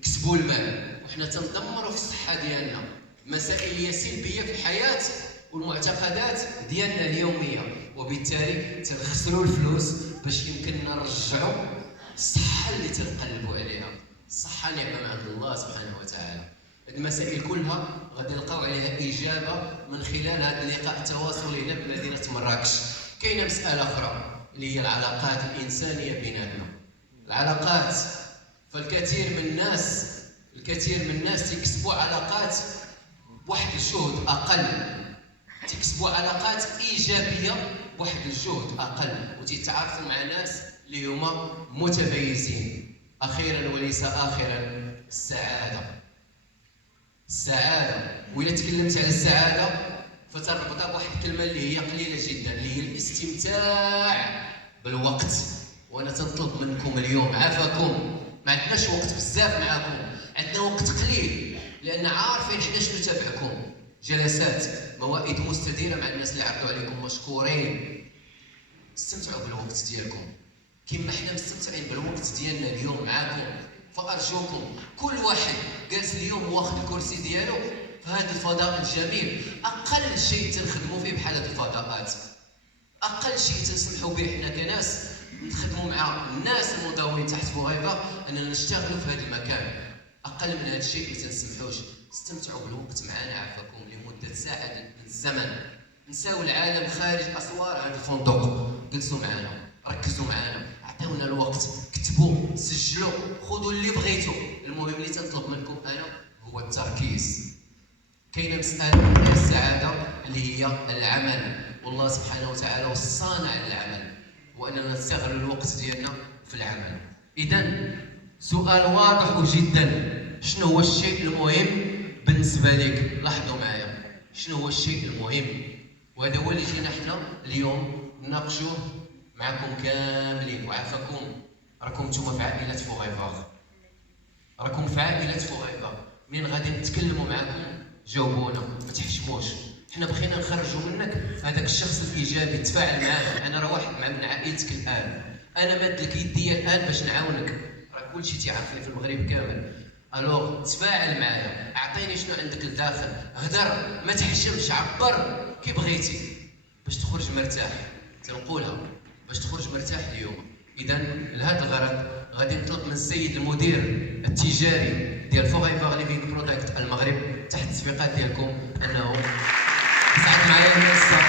يكسبوا المال، وحنا تندمروا في الصحه ديالنا. مسائل هي سلبيه في الحياه والمعتقدات ديالنا اليوميه، وبالتالي تنخسروا الفلوس باش يمكننا نرجعوا الصحه اللي تنقلبوا عليها. الصحه نعمه من عند الله سبحانه وتعالى. هذه المسائل كلها غادي نلقاو عليها اجابه من خلال هذا اللقاء التواصلي هنا بمدينه مراكش. كاينه مساله اخرى اللي هي العلاقات الانسانيه بيناتنا. العلاقات، فالكثير من الناس تكسبوا علاقات بواحد الجهد اقل، تكسبوا علاقات ايجابيه بواحد الجهد اقل، وتتعارفوا مع ناس اللي هما متميزين. اخيرا وليس اخرا، السعاده. وإلا تكلمت على السعاده فتربطها بواحد الكلمه اللي هي قليله جدا، اللي هي الاستمتاع بالوقت. وانا تنطلب منكم اليوم عافاكم، ما عندناش وقت بزاف معاكم، عندنا وقت قليل، لان عارفين حنا شنو تابعكم. جلسات، موائد مستديره مع الناس اللي عرضوا عليكم، مشكورين. استمتعوا بالوقت ديالكم كما حنا مستمتعين بالوقت ديالنا اليوم معاكم. فارجوكم كل واحد جالس اليوم واخد الكرسي ديالو في هذا الفضاء الجميل، اقل شيء تنخدموا فيه بحال هذه الفضاءات، اقل شيء تنسمحوا به حنا كناس نخدموا مع الناس المداولين تحت فوغيفا اننا نشتغلوا في هذا المكان. اقل من هذا الشيء اللي تنسمحوش. استمتعوا بالوقت معنا عافاكم لمده ساعه من الزمن، نساو العالم خارج اسوار هذا الفندق، جلسوا معنا، ركزوا معنا، عطيونا الوقت، كتبوا، سجلوا، خذوا اللي بغيتوا. المهم اللي تنطلب منكم انا هو التركيز. كاينه مساله هي السعاده اللي هي العمل، والله سبحانه وتعالى هو الصانع للعمل، واننا نستغل الوقت ديالنا في العمل. اذا سؤال واضح جدا، شنو هو الشيء المهم بالنسبه لك؟ لاحظوا معايا شنو هو الشيء المهم، وهذا هو اللي جينا حنا اليوم نناقشوه معكم كاملين. وعافاكم، راكم نتوما في عائله فوغيفا، راكم في عائله فوغيفا. منين غادي نتكلموا معكم جاوبونا، ما تحشموش. حنا بغينا نخرجوا منك هذاك الشخص الايجابي، تفاعل معنا. انا راه واحد من عائلتك الان، انا ماد لك يدي الان باش نعاونك، راه كلشي تيعرفني في المغرب كامل. الوغ تفاعل معايا، اعطيني شنو عندك لداخل، هدر، ما تحشمش، عبر كي بغيتي باش تخرج مرتاح. تنقولها باش تخرج مرتاح اليوم. اذا لهذا الغرض غادي نطلب من السيد المدير التجاري ديال فوغيفا ليفينغ برودكت المغرب تحت التصفيقات ديالكم انه يسعد معايا المنصه.